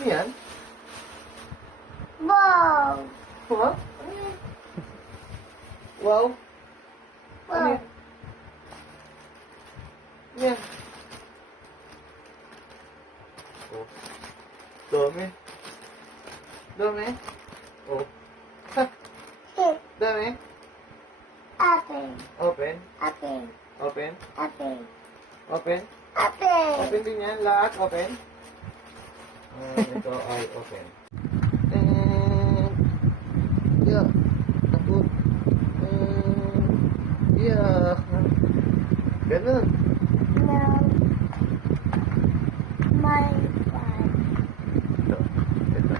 Ano yan? Wow! Ha? Ano yan? Wow. Wow! yan? Ano yan? Oh. Dami. Dami. Oh. Ha. Dami. Apple! Open. Apple! Open. Apple! Open. Apple! Open din yan. Lahat open. Ah, ito ay open. Eh, yeah. Ako. Eh, yeah. Ganun. No. My God. Ito. Ito.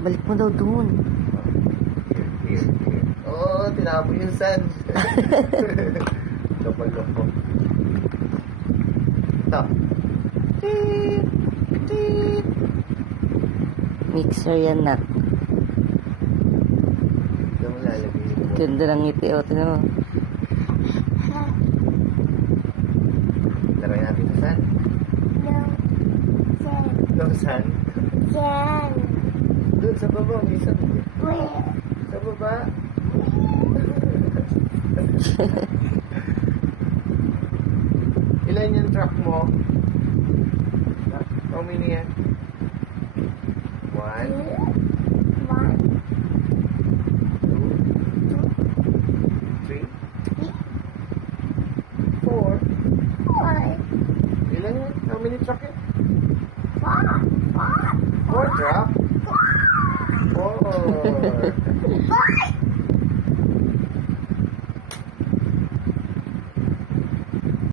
Balik mo daw doon. Here, here, here. Oo, oh, tinapon yung sand. Ito. Beep. Beep. Mixer yan na. Ito mo lalagay. Ganda ng ngiti. O, tinan mo. Lagay natin sa sand. No. Sand. Jen. Doon sa baba, may sand. Where? Sa baba. ilan yung truck mo? How many yan? One. One. Two. Two. Three. Three. Four. Four. Ilan yun? How many truck yun? Four. Four. Four truck? Four. Four. Four.